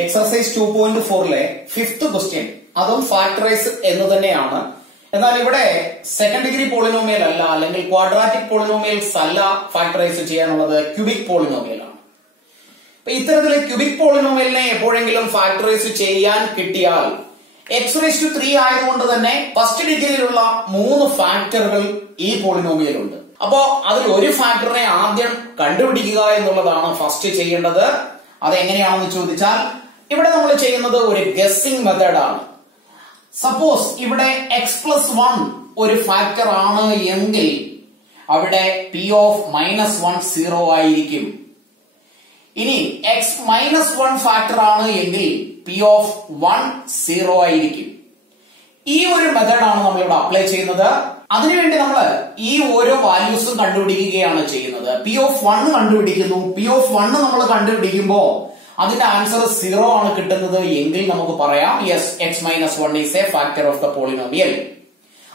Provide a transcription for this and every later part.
Exercise 2.4 fifth question അതും factorise എന്ന് തന്നെയാണ്. എന്നാൽ ഇവിടെ സെക്കൻഡ് ഡിഗ്രി പോളിനോമിയൽ അല്ല, അല്ലെങ്കിൽ ക്വാഡ്രാറ്റിക് പോളിനോമിയൽസ് അല്ല ഫാക്ടറൈസ് ചെയ്യാനുള്ളത്, ക്യൂബിക് പോളിനോമിയൽ ആണ്. അപ്പൊ ഇത്തരത്തില് ക്യൂബിക് പോളിനോമിയലിനെ എപ്പോഴെങ്കിലും ഫാക്ടറൈസ് ചെയ്യാൻ കിട്ടിയാൽ x3 ആയതുകൊണ്ട് തന്നെ ഫസ്റ്റ് ഡിഗ്രിയിലുള്ള 3 ഫാക്ടറുകൾ ഈ പോളിനോമിയൽ ഉണ്ട്. അപ്പോ അതിൽ ഒരു ഫാക്ടറിനെ ആദ്യം കണ്ടുപിടിക്കുക എന്നുള്ളതാണ് ഫസ്റ്റ് ചെയ്യേണ്ടത്. അതെങ്ങനെയാണെന്ന് ചോദിച്ചാൽ ഇവിടെ നമ്മൾ ചെയ്യുന്നത് ഒരു ഗസ്സിംഗ് മെത്തേഡ് ആണ്. സപ്പോസ് ഇവിടെ x+1 ഒരു ഫാക്ടർ ആണ് എങ്കിൽ അവിടെ p(-1) 0 ആയിരിക്കും. ഇനി x-1 ഫാക്ടർ ആണ് എങ്കിൽ p(1) 0 ആയിരിക്കും. ഈ ഒരു മെത്തേഡാണ് നമ്മൾ ഇവിടെ അപ്ലൈ ചെയ്യുന്നത്. അതിനുവേണ്ടി നമ്മൾ ഈ ഓരോ വാല്യൂസും കണ്ടുപിടിക്കുകയാണ് ചെയ്യുന്നത്. p(1) കണ്ടുപിടിക്കുന്നു. p(1) നമ്മൾ കണ്ടുപിടിക്കുമ്പോ അതിന്റെ ആൻസർ 0 ആണ് കിട്ടുന്നത് എങ്കിൽ നമുക്ക് പറയാം yes, x-1 is A factor of the polynomial.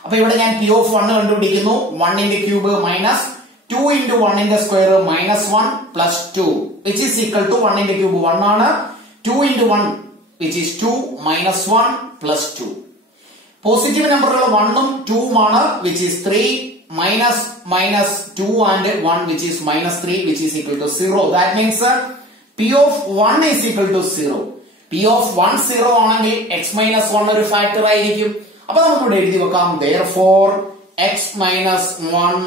അപ്പൊ ഇവിടെ ഞാൻ p(1) കണ്ടുപിടിക്കുന്നു. 1 ന്റെ ക്യൂബ് മൈനസ് 2 into 1 ന്റെ square minus 1 plus 2 which is equal to 1 ന്റെ ക്യൂബ് 1 ആണ്. 2 into 1 which is 2 minus 1 plus 2. Positive നമ്പറുകൾ 1ഉം 2ഉം ആണ്, which is 3 minus 2 and 1 which is minus 3 which is equal to 0. That means p(1) is equal to 0. p(1) 0 ആണെങ്കിൽ x-1 ഒരു factor ആയിരിക്കും. അപ്പൊ നമുക്ക് ഇവിടെ എഴുതി വെക്കാം therefore x-1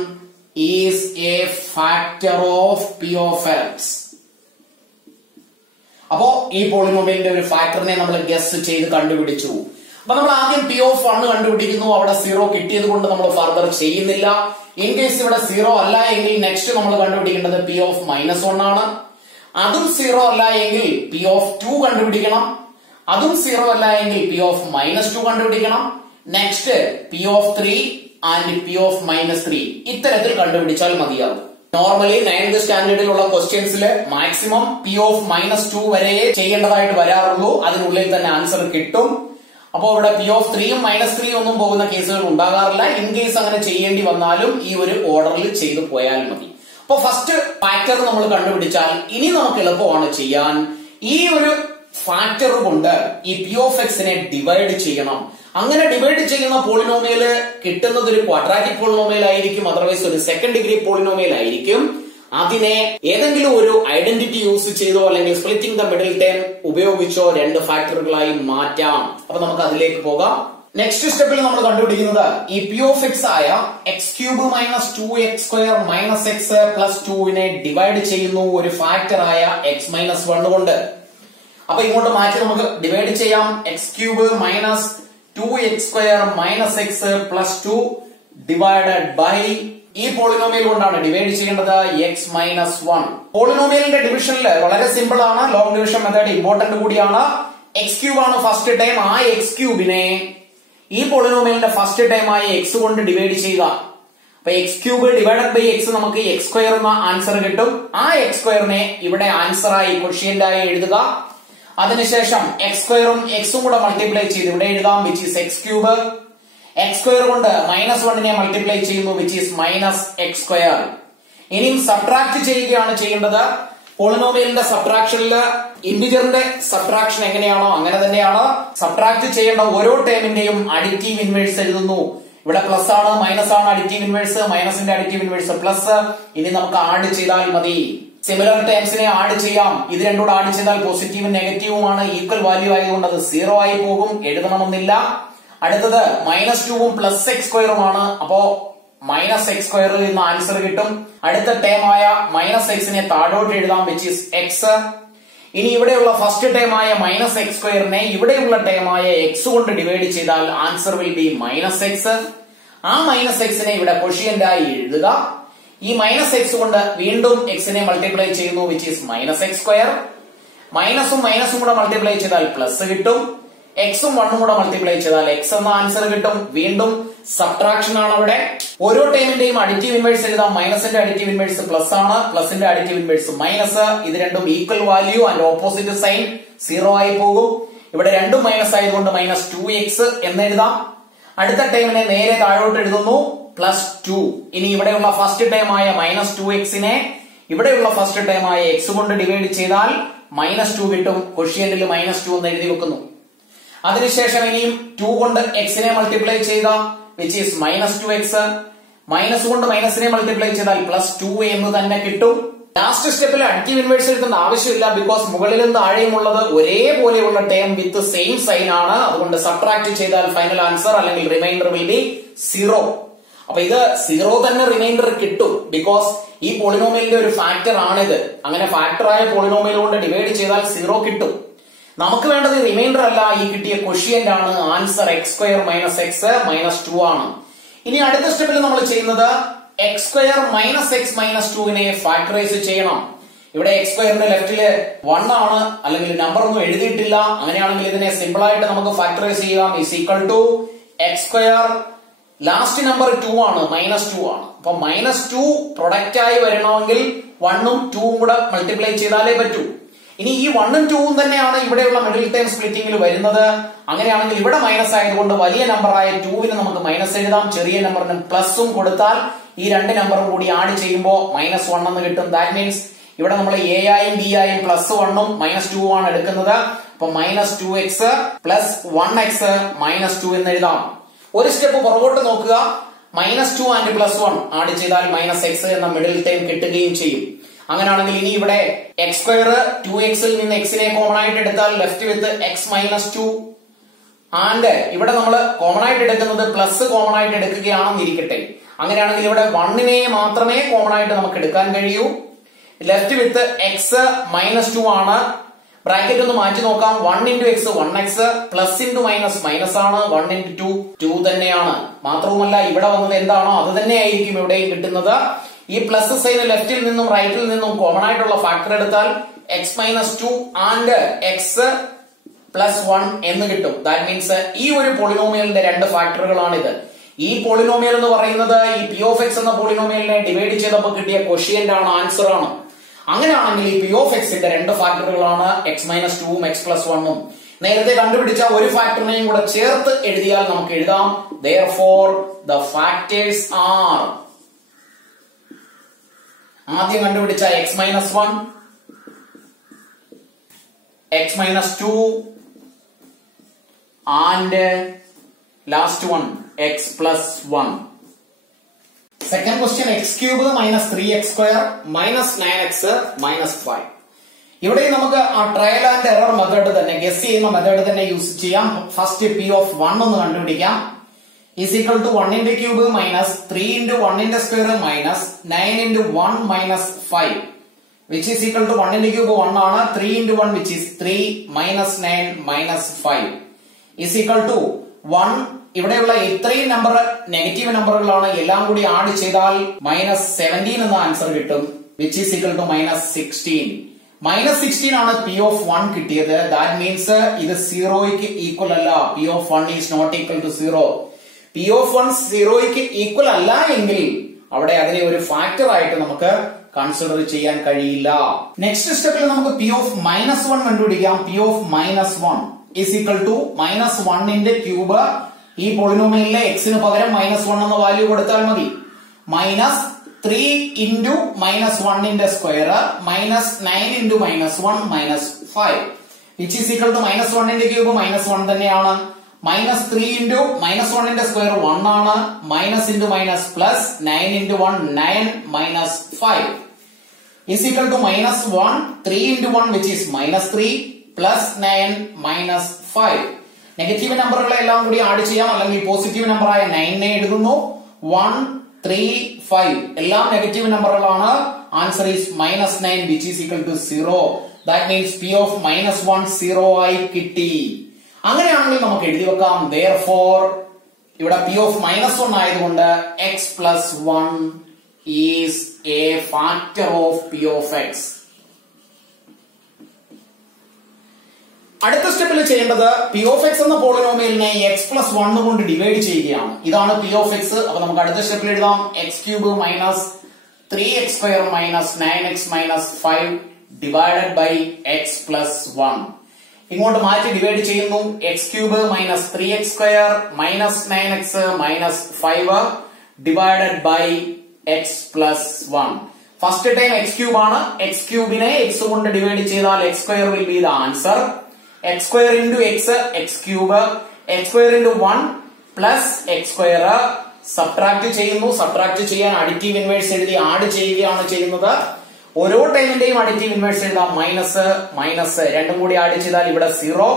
is a factor of p of x. അപ്പോ ഈ പോളിനോമിയലിന്റെ ഒരു ഫാക്ടറിനെ നമ്മൾ ഗസ് ചെയ്ത് കണ്ടുപിടിച്ചു. അപ്പൊ നമ്മൾ ആദ്യം p(1) കണ്ടുപിടിക്കുന്നു. അവിടെ 0 കിട്ടിയത് കൊണ്ട് നമ്മൾ ഫർദർ ചെയ്യുന്നില്ല. ഇൻ കേസ് ഇവിടെ 0 അല്ല എങ്കിൽ നെക്സ്റ്റ് നമ്മൾ കണ്ടുപിടിക്കേണ്ടത് p(-1) ആണ്. അതും 0 അല്ല എങ്കിൽ p(2) കണ്ടുപിടിക്കണം. അതും 0 അല്ല എങ്കിൽ p(-2) കണ്ടുപിടിക്കണം. നെക്സ്റ്റ് p(3) ആൻഡ് p(-3) ഇത്തരത്തിൽ കണ്ടുപിടിച്ചാൽ മതിയാവും. നോർമലി 9th സ്റ്റാൻഡേർഡിലുള്ള ക്വസ്റ്റ്യൻസിൽ മാക്സിമം p(-2) വരെ ചെയ്യേണ്ടതായിട്ട് വരാറുള്ളൂ. അതിനുള്ളിൽ തന്നെ ആൻസർ കിട്ടും. അപ്പോ ഇവിടെ p(3)ഉം -3 ഒന്നും പോകുന്ന കേസുകൾ ഉണ്ടാകാറില്ല. ഇൻ കേസ് അങ്ങനെ ചെയ്യേണ്ടി വന്നാലും ഈ ഒരു ഓർഡറിൽ ചെയ്തു പോയാൽ മതി. അപ്പൊ ഫസ്റ്റ് ഫാക്ടർ നമ്മൾ കണ്ടുപിടിച്ചാൽ ഇനി നമുക്ക് എളുപ്പമാണ് ചെയ്യാൻ. ഈ ഒരു ഫാക്ടർ കൊണ്ട് ഈ p(x)നെ ഡിവൈഡ് ചെയ്യണം. അങ്ങനെ ഡിവൈഡ് ചെയ്യുന്ന പോളിനോമിയൽ കിട്ടുന്നത് ഒരു ക്വാഡ്രാറ്റിക് പോളിനോമിയൽ ആയിരിക്കും, അതർവൈസ് ഒരു സെക്കൻഡ് ഡിഗ്രി പോളിനോമിയൽ ആയിരിക്കും. അതിനെ ഏതെങ്കിലും ഒരു ഐഡന്റിറ്റി യൂസ് ചെയ്തോ അല്ലെങ്കിൽ സ്പ്ലിറ്റിംഗ് ദ മിഡിൽ ടേം ഉപയോഗിച്ചോ 2 ഫാക്ടറുകളായി മാറ്റാം. അപ്പൊ നമുക്ക് അതിലേക്ക് പോകാം. നെക്സ്റ്റ് സ്റ്റെപ്പിൽ നമ്മൾ കണ്ടുപിടിക്കുന്നത് ഈ p(x) ആയ x³ - 2x² - x + 2 ഡിവൈഡ് ചെയ്യുന്നു ഒരു ഫാക്ടർ ആയ x-1 കൊണ്ട്. അപ്പൊ ഇങ്ങോട്ട് മാറ്റി നമുക്ക് ഡിവൈഡ് ചെയ്യാം. x³ - 2x² - x + 2 divided by ഈ പോളിനോമിയൽ കൊണ്ടാണ് ഡിവൈഡ് ചെയ്യേണ്ടത് x-1. പോളിനോമിയലിന്റെ ഡിവിഷനിൽ വളരെ സിമ്പിൾ ആണ്. ലോങ് ഡിവിഷൻ മെത്തേഡ് ഇമ്പോർട്ടന്റ് കൂടിയാണ്. x³ ആണ് ഫസ്റ്റ് ടൈം. ആ x³ ഈ പോളിനോമിയലിന്റെ ഫസ്റ്റ് ടൈം ആയി x കൊണ്ട് ഡിവൈഡ് ചെയ്യുക. അപ്പൊ x³ ഡിവൈഡഡ് ബൈ x നമുക്ക് x² എന്ന ആൻസർ കിട്ടും. ആ x² ഇവിടെ ആൻസർ ആയി ക്വഷ്യന്റ് ആയി എഴുതുക. അതിനുശേഷം x² x കൂടെ മൾട്ടിപ്ലൈ ചെയ്ത് ഇവിടെ എഴുതാം, വിച്ച് ഈസ് x³. x² കൊണ്ട് -1 മൾട്ടിപ്ലൈ ചെയ്യുന്നു, വിച്ച് ഈസ് -x². ഇനിയും സബ്ട്രാക്ട് ചെയ്യുകയാണ് ചെയ്യേണ്ടത്. പോളിനോമിയലിന്റെ സബ്ട്രാക്ഷനിൽ ഇന്റിജറിന്റെ സബ്ട്രാക്ഷൻ എങ്ങനെയാണോ അങ്ങനെ തന്നെയാണ്. സബ്ട്രാക്ട് ചെയ്യേണ്ട ഓരോ ടേമിന്റെയും അഡിറ്റീവ് ഇൻവേഴ്സ് എഴുതുന്നു. ഇവിടെ പ്ലസ് ആണ്, മൈനസ് ആണ് അഡിറ്റീവ് ഇൻവേഴ്സ്, മൈനസിന്റെ അഡിറ്റീവ് ഇൻവേഴ്സ് പ്ലസ്. ഇനി നമുക്ക് ആഡ് ചെയ്താൽ മതി. സിമിലർ ടേംസിനെ ആഡ് ചെയ്യാം. ഇത് രണ്ടും കൂടെ ആഡ് ചെയ്താൽ പോസിറ്റീവും നെഗറ്റീവുമാണ്. ഈക്വൽ വാല്യൂ ആയതുകൊണ്ട് അത് 0 ആയി പോകും, എഴുതണമെന്നില്ല. അടുത്തത് -2ഉം +x² ആണ്. അപ്പോ -x² എന്ന ആൻസർ കിട്ടും. അടുത്ത ടേം ആയ -x താഴോട്ട് എഴുതാം, വിച്ച് ഈസ് x. ഇനി ഇവിടെയുള്ള ഫസ്റ്റ് ടേം ആയ -x² ഇവിടെയുള്ള ടേം ആയ x കൊണ്ട് ഡിവൈഡ് ചെയ്താൽ ആൻസർ വിൽ ബി -x. ആ -x ഇവിടെ ക്വഷ്യന്റ് ആയി എഴുതുക. ഈ -x കൊണ്ട് വീണ്ടും x മൾട്ടിപ്ലൈ ചെയ്യുന്നു, വിച്ച് ഈസ് -x². മൈനസും കൂടെ മൾട്ടിപ്ലൈ ചെയ്താൽ പ്ലസ് കിട്ടും. x-ഉം 1ഉം കൂടെ മൾട്ടിപ്ലൈ ചെയ്താൽ x എന്ന ആൻസർ കിട്ടും. വീണ്ടും സബ്ട്രാക്ഷൻ ആണ് അവിടെ. ഓരോ ടേമിന്റെയും അഡിറ്റീവ് ഇൻവേഴ്സ് എഴുതാം. മൈനസിന്റെ അഡിറ്റീവ് ഇൻവേഴ്സ് പ്ലസ് ആണ്, പ്ലസിന്റെ അഡിറ്റീവ് ഇൻവേഴ്സ് മൈനസ്. ഇത് രണ്ടും equal value and opposite sign 0 ആയി പോകും. ഇവിടെ രണ്ടും മൈനസ് ആയതുകൊണ്ട് -2x എന്ന് എഴുതാം. അടുത്ത ടേമിനെ നേരെ താഴോട്ട് എഴുതുന്നു, +2. ഇനി ഇവിടെയുള്ള ഫസ്റ്റ് ടേം ആയ -2x ഇവിടെയുള്ള ഫസ്റ്റ് ടേം ആയ x കൊണ്ട് ഡിവൈഡ് ചെയ്താൽ -2 കിട്ടും. ക്വഷ്യന്റിൽ -2 എന്ന് എഴുതി വെക്കുന്നു. അതിനുശേഷം ഇനിയും 2 കൊണ്ട് എക്സിനെ മൾട്ടിപ്ലൈ ചെയ്ത വിച്ച് ഈസ് -2x, മൈനസ് കൊണ്ട് മൈനസിനെ മൾട്ടിപ്ലൈ ചെയ്താൽ +2 എന്ന് തന്നെ കിട്ടും. ലാസ്റ്റ് സ്റ്റെപ്പിൽ അഡിറ്റീവ് ഇൻവേഴ്സ് എഴുതുന്ന ആവശ്യമില്ല, ബിക്കോസ് മുകളിലും താഴെയും ഉള്ളത് ഒരേപോലെയുള്ള ടേം വിത്ത് സെയിം സൈൻ ആണ്. അതുകൊണ്ട് സബ്ട്രാക്ട് ചെയ്താൽ ഫൈനൽ ആൻസർ അല്ലെങ്കിൽ റിമൈൻഡർ വിൽ ബി 0. അപ്പൊ ഇത് 0 തന്നെ റിമൈൻഡർ കിട്ടും, ബിക്കോസ് ഈ പോളിനോമിയലിന്റെ ഒരു ഫാക്ടർ ആണിത്. അങ്ങനെ ഫാക്ടറായ പോളിനോമിയൽ കൊണ്ട് ഡിവൈഡ് ചെയ്താൽ 0 കിട്ടും. നമുക്ക് വേണ്ടത് റിമൈൻഡർ അല്ല, ഈ കിട്ടിയ ക്വഷ്യന്റ് ആണ്. ആൻസർ x² - x -2 ആണ്. ഇനി അടുത്ത സ്റ്റെപ്പിൽ നമ്മൾ ചെയ്യുന്നത് x² - x -2നെ ഫാക്ടറൈസ് ചെയ്യണം. ഇവിടെ x² ലെഫ്റ്റില് 1 ആണ്, അല്ലെങ്കിൽ നമ്പർ ഒന്നും എഴുതിയിട്ടില്ല. അങ്ങനെയാണെങ്കിൽ ഇതിനെ സിമ്പിൾ ആയിട്ട് നമുക്ക് ഫാക്ടറൈസ് ചെയ്യാം. x² ലാസ്റ്റ് നമ്പർ 2 ആണ്, -2 ആണ്. അപ്പൊ -2 പ്രൊഡക്റ്റ് ആയി വരണമെങ്കിൽ 1ഉം 2ഉം കൂടെ മൾട്ടിപ്ലൈ ചെയ്താലേ പറ്റൂ. ഇനി ഈ 1ഉം 2ഉം തന്നെയാണ് ഇവിടെയുള്ള മിഡിൽ ടേം സ്പ്ലിറ്റിംഗിൽ വരുന്നത്. അങ്ങനെയാണെങ്കിൽ ഇവിടെ മൈനസ് ആയതുകൊണ്ട് വലിയ നമ്പറായ 2വിന് നമുക്ക് മൈനസ് എഴുതാം. ചെറിയ നമ്പറിന് പ്ലസും കൊടുത്താൽ ഈ രണ്ട് നമ്പറും കൂടി ആഡ് ചെയ്യുമ്പോൾ -1 എന്ന് കിട്ടും. ദാറ്റ് മീൻസ് ഇവിടെ നമ്മൾ a ആയും b ആയും +1ഉം -2ഉം ആണ് എടുക്കുന്നത്. അപ്പൊ -2x + 1x -2 എന്ന് എഴുതാം. ഒരു സ്റ്റെപ്പ് പുറകോട്ട് നോക്കുക. -2 ആൻഡ് +1 ആഡ് ചെയ്താൽ -x എന്ന മിഡിൽ ടേം കിട്ടുകയും ചെയ്യും. അങ്ങനെയാണെങ്കിൽ ഇനി ഇവിടെ x² 2xൽ നിന്ന് xനെ കോമൺ ആയിട്ട് എടുത്താൽ ലെഫ്റ്റ് വിത്ത് x -2 ആൻഡ് ഇവിടെ നമ്മൾ കോമൺ ആയിട്ട് എടുക്കുന്നത് പ്ലസ് കോമൺ ആയിട്ട് എടുക്കുകയാണെന്നിരിക്കട്ടെ. അങ്ങനെയാണെങ്കിൽ ഇവിടെ 1നെ മാത്രമേ കോമൺ ആയിട്ട് നമുക്ക് എടുക്കാൻ കഴിയൂ. ലെഫ്റ്റ് വിത്ത് x -2 ആണ്. ബ്രാക്കറ്റ് ഒന്ന് മാറ്റി നോക്കാം. 1 × x 1x, പ്ലസ് × മൈനസ് ആണ്. 1 × 2 2 തന്നെയാണ്. മാത്രവുമല്ല ഇവിടെ വന്നത് എന്താണോ അത് തന്നെ ആയിരിക്കും ഇവിടെയും കിട്ടുന്നത്. ഈ പ്ലസ് സൈന് ലെഫ്റ്റിൽ നിന്നും റൈറ്റിൽ നിന്നും കോമൺ ആയിട്ടുള്ള ഫാക്ടർ എടുത്താൽ x -2 ആൻഡ് x +1 എന്ന് കിട്ടും. ദാറ്റ് മീൻസ് ഈ ഒരു പോളിനോമിയലിന്റെ രണ്ട് ഫാക്ടറുകളാണിത്. ഈ പോളിനോമിയൽ എന്ന് പറയുന്നത് ഈ p(x) എന്ന പോളിനോമിയലിനെ ഡിവൈഡ് ചെയ്തപ്പോൾ കിട്ടിയ ക്വഷ്യന്റ് ആണ്, ആൻസർ ആണ്. അങ്ങനെയാണെങ്കിൽ ഈ p(x)ന്റെ രണ്ട് ഫാക്ടറുകളാണ് x -2ഉം x +1ഉം. നേരത്തെ കണ്ടുപിടിച്ച ഒരു ഫാക്ടറിനെയും കൂടെ ചേർത്ത് എഴുതിയാൽ നമുക്ക് എഴുതാം therefore the factors are, ആദ്യം കണ്ടുപിടിച്ച x -1, x -2 and last one x +1. Second question, x³ - 3x² - 9x -5. ഇവിടെ നമുക്ക് ആ ട്രയൽ ആൻഡ് എറർ മെത്തേഡ് തന്നെ, ഗസ് ചെയ്യുന്ന മെത്തേഡ് തന്നെ യൂസ് ചെയ്യാം. ഫസ്റ്റ് p(1) ഒന്ന് കണ്ടുപിടിക്കാം. is equal to 1 × cube minus 3 × 1 × square minus 9 × 1 - 5 which is equal to 1 × cube 1 ആണ്. 3 × 1 which is 3 minus 9 minus 5 is equal to 1. ഇവിടെയുള്ള ഇത്രയും നമ്പർ നെഗറ്റീവ് നമ്പറുകളാണ്. എല്ലാം കൂടി ആഡ് ചെയ്താൽ -17 എന്ന ആൻസർ കിട്ടും which is equal to -16. -16 ആണ് p(1) കിട്ടിയത്. ദാറ്റ് മീൻസ് ഇത് 0ക്ക് ഈക്വൽ അല്ല. p(1) is not equal to 0. p(1) 0ക്ക് equal അല്ല എങ്കിൽ അവിടെ അതിനെ ഒരു ഫാക്ടർ ആയിട്ട് നമുക്ക് കൺസിഡർ ചെയ്യാൻ കഴിയില്ല. നെക്സ്റ്റ് സ്റ്റെപ്പിൽ നമുക്ക് p(-1) കണ്ടുപിടിക്കാം. p(-1) is equal to -1 ന്റെ ക്യൂബ്. ഈ പോളിനോമിയലിലെ എക്സിന് പകരം -1 എന്ന വാല്യൂ കൊടുത്താൽ മതി. -3 × -1 ന്റെ square -9 × -1 -5 which is equal to -1 ന്റെ ക്യൂബ് -1 തന്നെയാണ്. -3 × -1 ന്റെ സ്ക്വയർ 1 ആണ്. Minus × minus plus 9 × 1 9 -5 is equal to -1 3 × 1 which is -3 plus 9 -5. Negative നമ്പറുകളെല്ലാം കൂടി ആഡ് ചെയ്യാം, അല്ലെങ്കിൽ പോസിറ്റീവ് നമ്പറായ 9നെ എഴുതുന്നു. 1 3 5 എല്ലാം നെഗറ്റീവ് നമ്പറുകളാണ്. Answer is -9 which is equal to 0. That means p(-1) 0 ആയി കിട്ടി. അങ്ങനെയാണെങ്കിൽ നമുക്ക് എഴുതി വെക്കാം therefore ഇവിടെ p(-1) ആയതുകൊണ്ട് x +1 is a factor of p(x). അടുത്ത സ്റ്റെപ്പിൽ ചെയ്യേണ്ടത് p(x) എന്ന പോളിനോമിയലിനെ x +1 കൊണ്ട് ഡിവൈഡ് ചെയ്യുകയാണ്. ഇതാണ് p(x). അപ്പൊ നമുക്ക് അടുത്ത സ്റ്റെപ്പിൽ എഴുതാം x³ - 3x² - 9x -5 divided by x +1. ഇങ്ങോട്ട് മാറ്റി ഡിവൈഡ് ചെയ്യുന്നു. x³ - 3x² - 9x -5 divided by x +1. First time X cube ആണ്. എക്സ് ക്യൂബിനെ എക്സ് കൊണ്ട് ഡിവൈഡ് ചെയ്താൽ X square will be the answer. X square into X, x cube. X square into 1 plus X square. Subtract ചെയ്യുന്നു. Subtract ചെയ്യാൻ additive inverse എഴുതി add ചെയ്യുകയാണ് ചെയ്യുന്നത്. ഓരോ ടൈമിന്റെയും അഡിറ്റീവ് ഇൻവേഴ്സ് എഴുതാം. മൈനസ് മൈനസ് രണ്ടും കൂടി ആഡ് ചെയ്താൽ ഇവിടെ 0.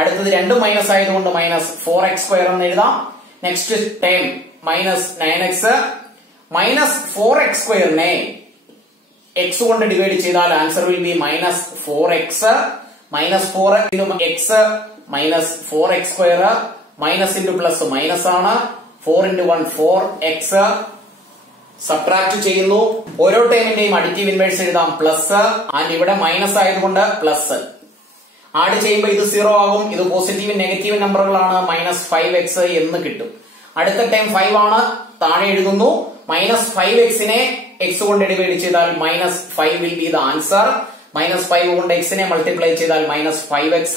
അടുത്തത് രണ്ടും മൈനസ് ആയതുകൊണ്ട് മൈനസ് 4x സ്ക്വയർ എന്ന് എഴുതാം. Next time minus 9x. Minus 4x സ്ക്വയറിനെ എക്സ് കൊണ്ട് ഡിവൈഡ് ചെയ്താൽ answer will be minus 4x. Minus 4x minus 4x square. Minus into plus minus ആണ്. 4 into 1 4x. സബ്ട്രാക്ട് ചെയ്യുന്നു. ഓരോ ടൈമിന്റെയും അഡിറ്റീവ് ഇൻവേഴ്സ് എഴുതാം പ്ലസ്. ആൻഡ് ഇവിടെ മൈനസ് ആയതുകൊണ്ട് പ്ലസ്. ആഡ് ചെയ്യുമ്പോൾ ഇത് 0 ആകും. ഇത് പോസിറ്റീവ് നെഗറ്റീവ് നമ്പറുകളാണ്. മൈനസ് 5x എന്ന് കിട്ടും. അടുത്ത ടൈം 5 ആണ്. താഴെ എഴുതുന്നു. മൈനസ് 5xനെ എക്സ് കൊണ്ട് ഡിവൈഡ് ചെയ്താൽ minus 5 will be the answer. Minus 5 കൊണ്ട് എക്സിനെ മൾട്ടിപ്ലൈ ചെയ്താൽ minus 5x.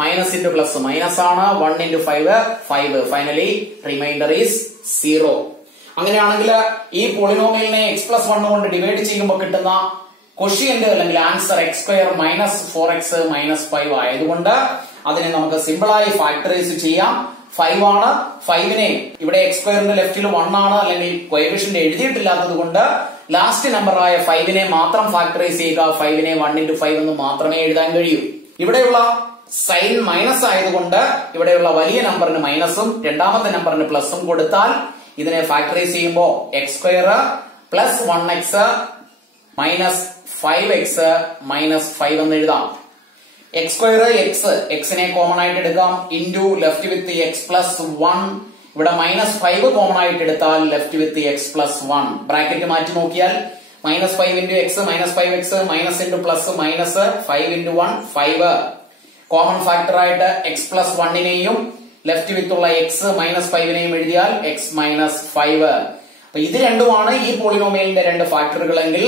Minus into plus minus ആണ്. 1 into 5 5. Finally reminder is 0. അങ്ങനെയാണെങ്കിൽ ഈ പോളിനോമിയലിനെ എക്സ് പ്ലസ് 1 കൊണ്ട് ഡിവൈഡ് ചെയ്യുമ്പോൾ കിട്ടുന്ന ക്വഷ്യന്റ് അല്ലെങ്കിൽ answer X square minus 4x minus 5 ആയതുകൊണ്ട് അതിനെ നമുക്ക് സിമ്പിൾ ആയി ഫാക്ടറൈസ് ചെയ്യാം. 5 ആണ്. 5നെ ഇവിടെ എക്സ് സ്ക്വയറിന്റെ ലെഫ്റ്റിൽ 1 ആണ്, അല്ലെങ്കിൽ കോഎഫിഷ്യന്റ് എഴുതിയിട്ടില്ലാത്തത് കൊണ്ട് ലാസ്റ്റ് നമ്പർ ആയ 5നെ മാത്രം ഫാക്ടറൈസ് ചെയ്യുക. 5നെ 1 into 5 എന്ന് മാത്രമേ എഴുതാൻ കഴിയൂ. ഇവിടെയുള്ള സൈൻ മൈനസ് ആയതുകൊണ്ട് ഇവിടെയുള്ള വലിയ നമ്പറിന് മൈനസും രണ്ടാമത്തെ നമ്പറിന് പ്ലസും കൊടുത്താൽ ഇതിനെ ഫാക്ടറൈസ് ചെയ്യുമ്പോൾ x square plus 1x minus 5x minus 5 എന്ന് എഴുതാം. എക്സ് സ്ക്വയർ എക്സിനെ കോമൺ ആയിട്ട് എടുക്കാം. Into left with x plus 1. ഇവിടെ മൈനസ് 5 കോമൺ ആയിട്ട് എടുത്താൽ left with x plus 1. Bracket മാറ്റി നോക്കിയാൽ minus 5 into x minus 5x minus into plus minus 5 into 1 5. Common factor ആയിട്ട് എക്സ് പ്ലസ് 1നെയും ലെഫ്റ്റ് വിത്തുള്ള എക്സ് മൈനസ് 5നെയും എഴുതിയാൽ എക്സ് മൈനസ് 5. അപ്പൊ ഇത് രണ്ടുമാണ് ഈ പോളിനോമിയലിന്റെ രണ്ട് ഫാക്ടറുകളെങ്കിൽ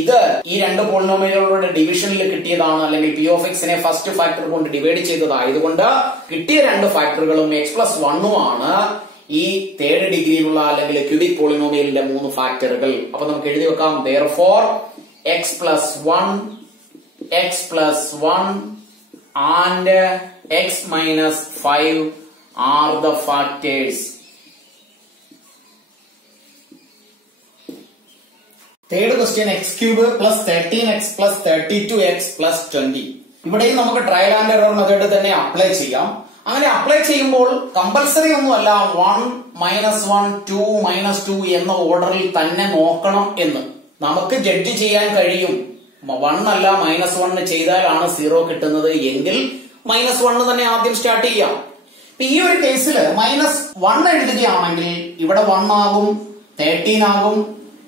ഇത് ഈ രണ്ട് പോളിനോമിയലുകളുടെ ഡിവിഷനിൽ കിട്ടിയതാണ്, അല്ലെങ്കിൽ പി ഓഫ് എക്സിനെ ഫസ്റ്റ് ഫാക്ടർ കൊണ്ട് ഡിവൈഡ് ചെയ്തതായതുകൊണ്ട് കിട്ടിയ രണ്ട് ഫാക്ടറുകളും എക്സ് പ്ലസ് 1ഉമാണ് ഈ തേർഡ് ഡിഗ്രിയിലുള്ള അല്ലെങ്കിൽ ക്യൂബിക് പോളിനോമിയലിന്റെ 3 ഫാക്ടറുകൾ. അപ്പൊ നമുക്ക് എഴുതി വെക്കാം. therefore x plus 1 and x minus 5 are the factors. Third question, x cube plus 13x plus 32x plus 20. ഇവിടെയും നമുക്ക് ട്രയൽ ആൻഡ് എറർ മെത്തേഡ് തന്നെ അപ്ലൈ ചെയ്യാം. അങ്ങനെ അപ്ലൈ ചെയ്യുമ്പോൾ കമ്പൽസറി ഒന്നുമല്ല 1 -1 2 -2 എന്ന ഓർഡറിൽ തന്നെ നോക്കണം എന്ന് നമുക്ക് ജഡ്ജ് ചെയ്യാൻ കഴിയും. 1 അല്ല -1 ചെയ്താലാണ് 0 കിട്ടുന്നത് എങ്കിൽ -1 തന്നെ ആദ്യം സ്റ്റാർട്ട് ചെയ്യാം. ഈ ഒരു കേസിൽ -1 എഴുതുകയാണെങ്കിൽ ഇവിടെ 1 ആകും, 13 ആകും,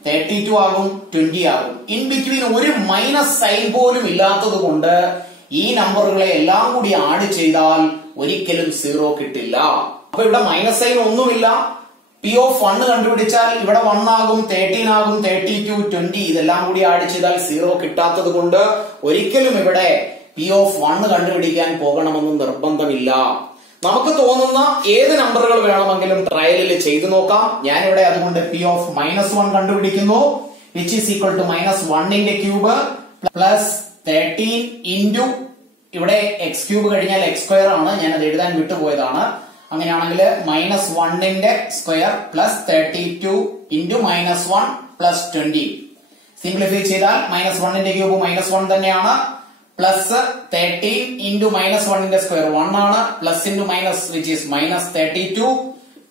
32 ആകും, 20 ആകും. ഇൻ ബിറ്റ്വീൻ ഒരു മൈനസ് സൈൻ പോലും ഇല്ലാത്തത് കൊണ്ട് ഈ നമ്പറുകളെ എല്ലാം കൂടി ആഡ് ചെയ്താൽ ഒരിക്കലും 0 കിട്ടില്ല. അപ്പൊ ഇവിടെ മൈനസ് സൈൻ ഒന്നുമില്ല. പി ഓഫ് 1 കണ്ടുപിടിച്ചാൽ ഇവിടെ 1 ആകും, 13 ആകും, 32, 20 ഇതെല്ലാം കൂടി ആഡ് ചെയ്താൽ 0 കിട്ടാത്തത് കൊണ്ട് ഒരിക്കലും ഇവിടെ പി ഓഫ് 1 കണ്ടുപിടിക്കാൻ പോകണമെന്ന് നിർബന്ധമില്ല. നമുക്ക് തോന്നുന്ന ഏത് നമ്പറുകൾ വേണമെങ്കിലും ട്രയലിൽ ചെയ്തു നോക്കാം. ഞാനിവിടെ അതുകൊണ്ട് പി ഓഫ് -1 കണ്ടുപിടിക്കുന്നു, വിച്ച് ഈസ് ഈക്വൽ ടു -1ന്റെ ക്യൂബ് പ്ലസ് 13 ഇൻറ്റു ഇവിടെ എക്സ് ക്യൂബ് കഴിഞ്ഞാൽ എക്സ് സ്ക്വയർ ആണ്, ഞാൻ അത് എഴുതാൻ വിട്ടുപോയതാണ്. അങ്ങനെയാണെങ്കിൽ -1ന്റെ square plus 32 into -1 plus 20. Simplify ചെയ്താൽ -1ന്റെ ക്യൂബ് -1 തന്നെയാണ്, പ്ലസ് 13 ഇൻറ്റു -1ന്റെ സ്ക്വയർ 1 ആണ്, plus into minus which is -32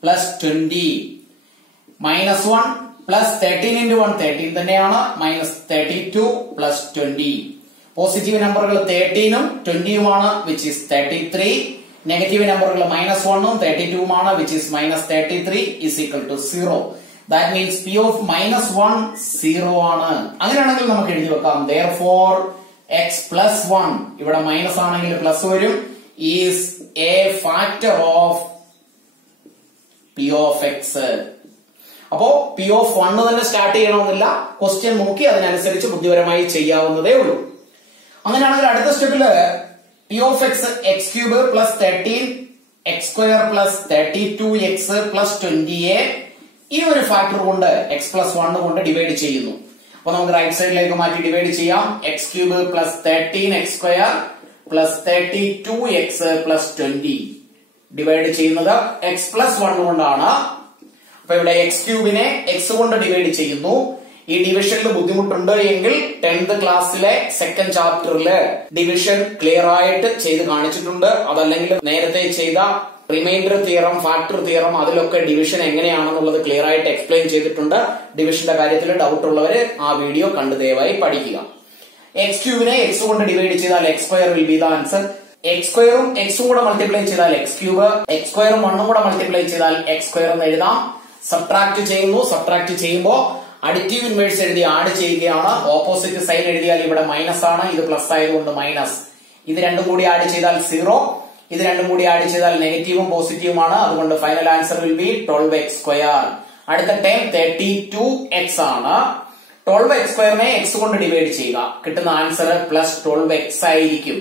plus 20. -1 plus 13 into 1 13 തന്നെയാണ്, -32 പ്ലസ് 20. പോസിറ്റീവ് നമ്പറുകൾ 13ഉം 20ഉമാണ്, വിച്ച് ഈസ് 33. നെഗറ്റീവ് നമ്പറുകൾ -1ഉം 32ഉമാണ്, which is -33 is equal to 0. That means p of -1 0 ആണ്. അങ്ങനെയാണെങ്കിൽ നമുക്ക് എഴുതി വെക്കാം. therefore x plus 1 ഇവിടെ മൈനസ് ആണെങ്കിൽ പ്ലസ് വരും, is A factor of P of X. അപ്പോ പി ഓഫ് 1 തന്നെ സ്റ്റാർട്ട് ചെയ്യണമെന്നില്ല, ക്വസ്റ്റ്യൻ നോക്കി അതിനനുസരിച്ച് ബുദ്ധിപരമായി ചെയ്യാവുന്നതേ ഉള്ളൂ. അങ്ങനെയാണെങ്കിൽ അടുത്ത സ്റ്റെപ്പില് p of x x cube plus 13 x square plus 32 x plus 20യെ ഈ ഒരു ഫാക്ടർ കൊണ്ട് എക്സ് പ്ലസ് 1 കൊണ്ട് ഡിവൈഡ് ചെയ്യുന്നു. അപ്പൊ നമുക്ക് റൈറ്റ് സൈഡിലേക്ക് മാറ്റി ഡിവൈഡ് ചെയ്യാം. X cube plus 13x² plus 32x plus 20 divide ചെയ്യുന്നത് എക്സ് പ്ലസ് 1 കൊണ്ടാണ്. അപ്പൊ ഇവിടെ എക്സ് ക്യൂബിനെ എക്സ് കൊണ്ട് ഡിവൈഡ് ചെയ്യുന്നു. ഈ ഡിവിഷനിൽ ബുദ്ധിമുട്ടുണ്ട് എങ്കിൽ 10th ക്ലാസ്സിലെ സെക്കൻഡ് ചാപ്റ്ററില് ഡിവിഷൻ ക്ലിയർ ആയിട്ട് ചെയ്ത് കാണിച്ചിട്ടുണ്ട്. അതല്ലെങ്കിൽ നേരത്തെ ചെയ്ത റിമൈൻഡർ തിയറം, ഫാക്ടർ തിയറം, അതിലൊക്കെ ഡിവിഷൻ എങ്ങനെയാണെന്നുള്ളത് ക്ലിയർ ആയിട്ട് എക്സ്പ്ലെയിൻ ചെയ്തിട്ടുണ്ട്. ഡിവിഷന്റെ കാര്യത്തിൽ ഡൗട്ട് ഉള്ളവര് ആ വീഡിയോ കണ്ട് ദയവായി പഠിക്കുക. എക്സ് ക്യൂബിനെ എക്സ് കൊണ്ട് ഡിവൈഡ് ചെയ്താൽ x² will be the answer. x² എക്സും കൂടെ മൾട്ടിപ്ലൈ ചെയ്താൽ x ക്യൂബ്, x² 1 കൂടെ മൾട്ടിപ്ലൈ ചെയ്താൽ x² എന്ന് എഴുതാം. സബ്ട്രാക്ട് ചെയ്യുന്നു. സബ്ട്രാക്ട് ചെയ്യുമ്പോൾ അഡിറ്റീവ് ഇൻവേഴ്സ് എഴുതി ആഡ് ചെയ്യുകയാണ്. ഓപ്പോസിറ്റ് സൈൻ എഴുതിയാൽ ഇവിടെ മൈനസ് ആണ്, ഇത് പ്ലസ് ആയതുകൊണ്ട് മൈനസ്. ഇത് രണ്ടും കൂടി ആഡ് ചെയ്താൽ 0, ഇത് രണ്ടും കൂടി ആഡ് ചെയ്താൽ നെഗറ്റീവും പോസിറ്റീവുമാണ്. അതുകൊണ്ട് final answer will B 12x². അടുത്ത ടേം 32x ആണ്. 12x² എക്സ് കൊണ്ട് ഡിവൈഡ് ചെയ്യുക. കിട്ടുന്ന ആൻസർ പ്ലസ് 12x ആയിരിക്കും.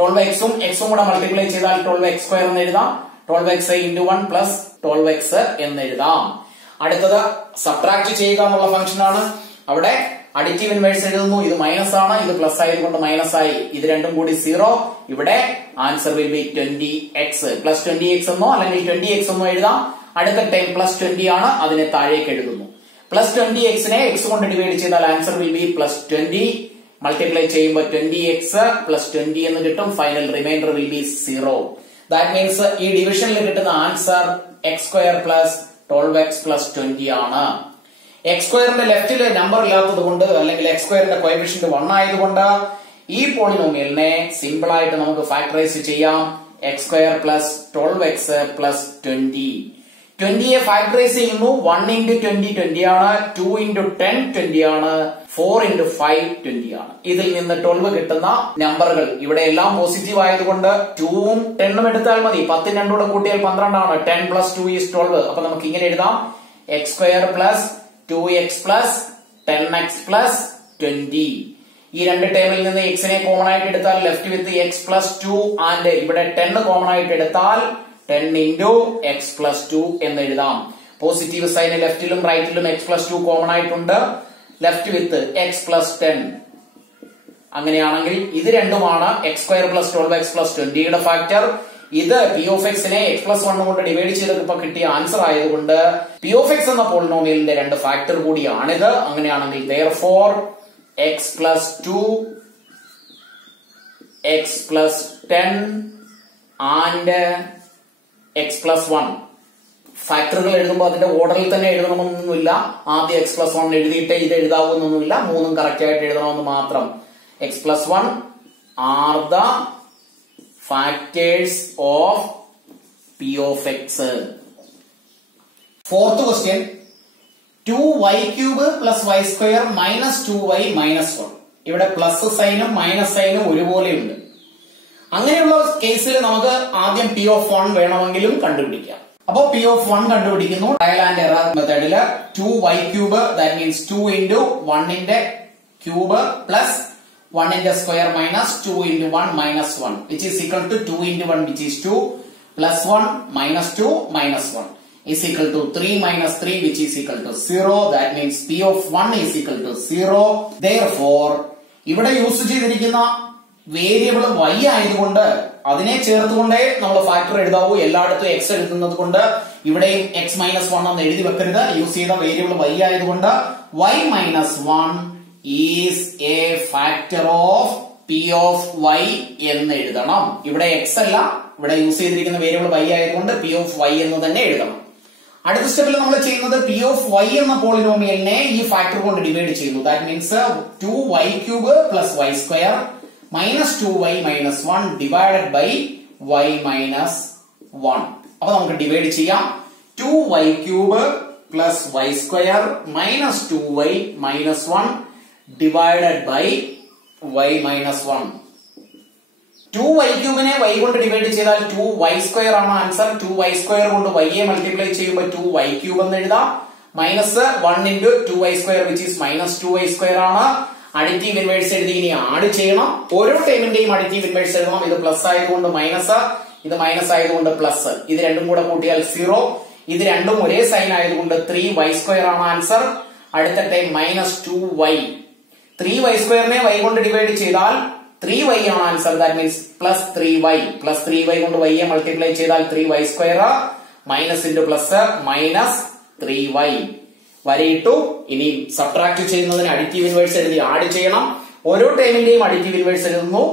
12x ഉം x ഉം കൂടെ മൾട്ടിപ്ലൈ ചെയ്താൽ 12x² എന്ന് എഴുതാം. 12x into 1 പ്ലസ് 12x എന്ന് എഴുതാം. അടുത്തത് സബ്ട്രാക്ട് ചെയ്യുക എന്നുള്ള ഫംഗ്ഷൻ ആണ്. അവിടെ അഡിറ്റീവ് ഇൻവേഴ്സ് എഴുതുന്നു. ഇത് മൈനസ് ആണ്, ഇത് പ്ലസ് ആയതുകൊണ്ട് മൈനസ് ആയി. ഇത് രണ്ടും കൂടി 0. ഇവിടെ answer will B 20x. Plus 20x എന്നോ അല്ലെങ്കിൽ 20x എന്നോ എഴുതാം. അടുത്ത ടൈം പ്ലസ് 20 ആണ്, അതിനെ താഴേക്ക് എഴുതുന്നു. പ്ലസ് 20x നെ x കൊണ്ട് ഡിവൈഡ് ചെയ്താൽ answer will B plus 20. Multiply ചെയ്യുമ്പോൾ 20x പ്ലസ് 20 എന്ന് കിട്ടും. Final reminder will be 0. That means ഈ ഡിവിഷനിൽ കിട്ടുന്ന answer x² plus 12x plus 20 ആണ്. x² ലെഫ്റ്റില് നമ്പർ ഇല്ലാത്തത് കൊണ്ട് അല്ലെങ്കിൽ x² കോഎഫിഷ്യന്റ് 1 ആയതുകൊണ്ട് ഈ പോളിനോമിയലിനെ സിമ്പിൾ ആയിട്ട് നമുക്ക് ഫാക്ടറൈസ് ചെയ്യാം. x² plus 12x plus 20. 20യെ factorise ചെയ്യുന്നു. 1 into 20 20 ആണ്, 2 into 10 20 ആണ്, 4 into 5 20 ആണ്. ഇതിൽ നിന്ന് 12 കിട്ടുന്ന നമ്പറുകൾ ഇവിടെ എല്ലാം പോസിറ്റീവ് ആയതുകൊണ്ട് 2ഉം 10ഉം എടുത്താൽ മതി. 10 2 കൂടെ കൂട്ടിയാൽ 12 ആണ്. 10 plus 2 is 12. അപ്പൊ നമുക്ക് ഇങ്ങനെ എഴുതാം. x² plus 2x plus 10x plus 20. ഈ രണ്ട് ടേമിൽ നിന്ന് x നെ കോമൺ ആയിട്ട് എടുത്താൽ ലെഫ്റ്റ് വിത്ത് x പ്ലസ് 2 ആൻഡ് ഇവിടെ 10 കോമൺ ആയിട്ട് എടുത്താൽ 10 into x plus 2 എന്ന് എഴുതാം. പോസിറ്റീവ് സൈൻ ലെഫ്റ്റിലും റൈറ്റിലും x plus 2 കോമൺ ആയിട്ടുണ്ട്. ലെഫ്റ്റ് വിത്ത് x plus 10. അങ്ങനെയാണെങ്കിൽ ഇത് രണ്ടുമാണ് x² plus 12x plus 20യുടെ ഫാക്ടർ. ഇത് p of x നെ x plus 1 കൊണ്ട് ഡിവൈഡ് ചെയ്തപ്പോ കിട്ടിയ ആൻസർ ആയതുകൊണ്ട് p of x എന്ന പോളിനോമിയലിന്റെ രണ്ട് ഫാക്ടർ കൂടിയാണിത്. അങ്ങനെയാണെങ്കിൽ therefore x plus 2, x plus 10 and x plus 1 ഫാക്ടറുകൾ എഴുതുമ്പോൾ അതിന്റെ ഓർഡറിൽ തന്നെ എഴുതണമെന്നൊന്നുമില്ല. ആദ്യം x plus 1 എഴുതിയിട്ട് ഇത് എഴുതാവുന്നൊന്നുമില്ല. മൂന്നും കറക്റ്റ് ആയിട്ട് എഴുതണമെന്ന് മാത്രം. x plus 1 are the factors of p of x. Fourth question, 2y³ plus y² minus 2y minus 1. ഇവിടെ പ്ലസ് സൈനും മൈനസ് സൈനും ഒരുപോലെയുണ്ട്. അങ്ങനെയുള്ള കേസിൽ നമുക്ക് ആദ്യം p of 1 വേണമെങ്കിലും കണ്ടുപിടിക്കാം. അപ്പോ p of 1 കണ്ടുപിടിക്കുന്നു. ട്രയൽ ആൻഡ് എറർ മെത്തേഡില് 2y³ that means 2 into 1 ന്റെ ക്യൂബ് പ്ലസ് 1 ന്റെ square minus 2 into 1 minus 1 which is equal to 2 into 1 which is 2 plus 1 minus 2 minus 1 is equal to 3 minus 3 which is equal to 0. That means p of 1 is equal to 0. Therefore ഇവിടെ use ചെയ്തിരിക്കുന്ന variable y ആയതുകൊണ്ട് അതിനെ ചേർത്തുകൊണ്ടേ നമ്മൾ factor എഴുതാവൂ. എല്ലായിടത്തും x എഴുതുന്നത് കൊണ്ട് ഇവിടെയും x minus 1 എന്ന് എഴുതി വെക്കരുത്. യൂസ് ചെയ്ത വേരിയബിൾ y ആയതുകൊണ്ട് y minus 1 is a factor of p of y എന്ന് എഴുതണം. ഇവിടെ x അല്ല, ഇവിടെ യൂസ് ചെയ്തിരിക്കുന്ന വേരിയബിൾ y ആയതുകൊണ്ട് p of y എന്ന് തന്നെ എഴുതണം. അടുത്ത സ്റ്റെപ്പിൽ നമ്മൾ ചെയ്യുന്നത് p of y എന്ന പോളിനോമിയലിനെ ഈ ഫാക്ടർ കൊണ്ട് ഡിവൈഡ് ചെയ്യുന്നു. That means 2y³ plus y² minus 2y minus 1 divided by y minus 1. അപ്പൊ നമുക്ക് ഡിവൈഡ് ചെയ്യാം. 2y³ plus y² minus 2y minus 1 divided by y minus 1. 2y³ നെ y കൊണ്ട് ഡിവൈഡ് ചെയ്താൽ 2y² ആണ് ആൻസർ. 2y² കൊണ്ട് y യെ മൾട്ടിപ്ലൈ ചെയ്യുമ്പോൾ 2y³ എന്ന് എഴുതാം. Minus 1 into 2y² which is minus 2y² ആണ്. അഡിറ്റീവ് ഇൻവേഴ്സ് എഴുതി ഇനി ആഡ് ചെയ്യണം. ഓരോ ടൈമിന്റെയും അഡിറ്റീവ് ഇൻവേഴ്സ് എഴുതണം. ഇത് പ്ലസ് ആയതുകൊണ്ട് മൈനസ്, ഇത് മൈനസ് ആയതുകൊണ്ട് പ്ലസ്. ഇത് രണ്ടും കൂടെ കൂട്ടിയാൽ 0. ഇത് രണ്ടും ഒരേ സൈൻ ആയതുകൊണ്ട് 3y² ആണ് ആൻസർ. അടുത്ത ടൈം -2y. 3y² y കൊണ്ട് ഡിവൈഡ് ചെയ്താൽ 3y ആണ് answer. That means +3y. +3y കൊണ്ട് y മൾട്ടിപ്ലൈ ചെയ്താൽ 3y². Minus into plus -3y വരയിട്ടു. ഇനി സബ്ട്രാക്ട് ചെയ്യുന്നതിന് അഡിറ്റീവ് ഇൻവേഴ്സ് എഴുതി ആഡ് ചെയ്യണം. ഓരോ ടേമിന്റെയും അഡിറ്റീവ് ഇൻവേഴ്സ് എഴുതുന്നു.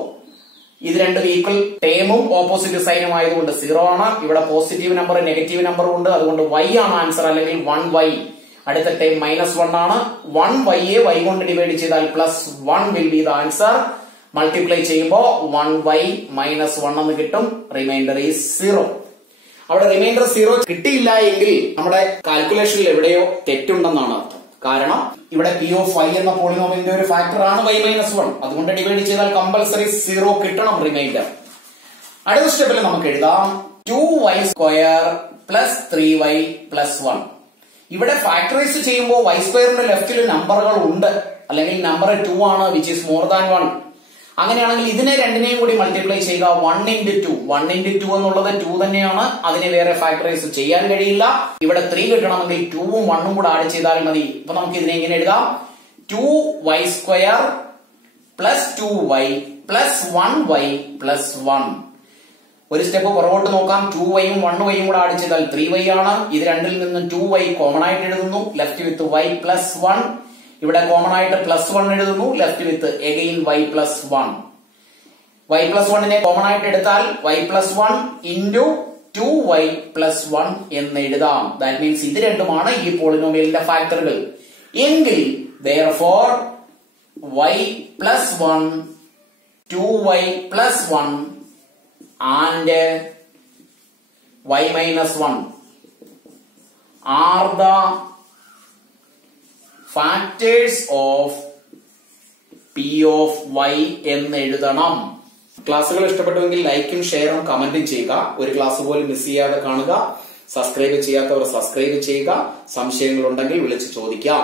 ഇത് രണ്ടും ഈക്വൽ ടേമും ഓപ്പോസിറ്റ് സൈനും ആയതുകൊണ്ട് 0 ആണ്. ഇവിടെ പോസിറ്റീവ് നമ്പർ നെഗറ്റീവ് നമ്പറും ഉണ്ട്. അതുകൊണ്ട് y ആണ് ആൻസർ, അല്ലെങ്കിൽ 1y. അടുത്ത ടൈം -1 ആണ്. 1y y കൊണ്ട് ഡിവൈഡ് ചെയ്താൽ +1 will be the answer. Multiply ചെയ്യുമ്പോൾ 1y -1 എന്ന് കിട്ടും. Reminder is 0. അവിടെ റിമൈൻഡർ 0 കിട്ടിയില്ല എങ്കിൽ നമ്മുടെ കാൽക്കുലേഷനിൽ എവിടെയോ തെറ്റുണ്ടെന്നാണ് അർത്ഥം. കാരണം ഇവിടെ P(i) എന്ന പോളിനോമിയലിന്റെ ഒരു ഫാക്ടർ ആണ് y -1. അതുകൊണ്ട് ഡിവൈഡ് ചെയ്താൽ കമ്പൽസറി 0 കിട്ടണം റിമൈൻഡർ. അടുത്ത സ്റ്റെപ്പിൽ നമുക്ക് എഴുതാം 2y² + 3y + 1. ഇവിടെ ഫാക്ടറൈസ് ചെയ്യുമ്പോൾ y² ലെഫ്റ്റിൽ നമ്പറുകൾ ഉണ്ട്, അല്ലെങ്കിൽ നമ്പർ 2 ആണ്, വിച്ച് ഈസ് മോർ ദാൻ 1. അങ്ങനെയാണെങ്കിൽ ഇതിനെ രണ്ടിനെയും കൂടി മൾട്ടിപ്ലൈ ചെയ്യുക. 1 × 2. 1 × 2 എന്നുള്ളത് 2 തന്നെയാണ്. അതിനെ വേറെ ഫാക്ടറൈസ് ചെയ്യാൻ കഴിയില്ല. ഇവിടെ 3 കിട്ടണമെങ്കിൽ 2ഉം 1ഉം കൂടെ ആഡ് ചെയ്താൽ മതി. അപ്പൊ നമുക്ക് ഇതിനെ എങ്ങനെ എഴുതാം? 2y² + 2y + 1y + 1. ഒരു സ്റ്റെപ്പ് പുറകോട്ട് നോക്കാം. 2yയും 1yയും കൂടെ ആഡ് ചെയ്താൽ 3y ആണ്. ഇത് രണ്ടിൽ നിന്നും 2y കോമൺ ആയിട്ട് എഴുതുന്നു. Left with y + 1. ഇവിടെ കോമൺ ആയിട്ട് +1 എഴുതുന്നു. Left with again y + 1. y + 1നെ കോമൺ ആയിട്ട് എടുത്താൽ y + 1 × 2y + 1 എന്ന് എഴുതാം. ദാറ്റ് മീൻസ് ഇത് രണ്ടുമാണ് ഈ പോളിനോമിയലിന്റെ ഫാക്ടറുകൾ. എങ്കിൽ therefore y + 1, 2y + 1 and y - 1 are the factors of P(y) എന്ന് എഴുതണം. ക്ലാസ്സുകൾ ഇഷ്ടപ്പെട്ടുവെങ്കിൽ ലൈക്കും ഷെയറും കമന്റും ചെയ്യുക. ഒരു ക്ലാസ് പോലും മിസ് ചെയ്യാതെ കാണുക. സബ്സ്ക്രൈബ് ചെയ്യാത്തവർ സബ്സ്ക്രൈബ് ചെയ്യുക. സംശയങ്ങൾ ഉണ്ടെങ്കിൽ വിളിച്ച് ചോദിക്കാം.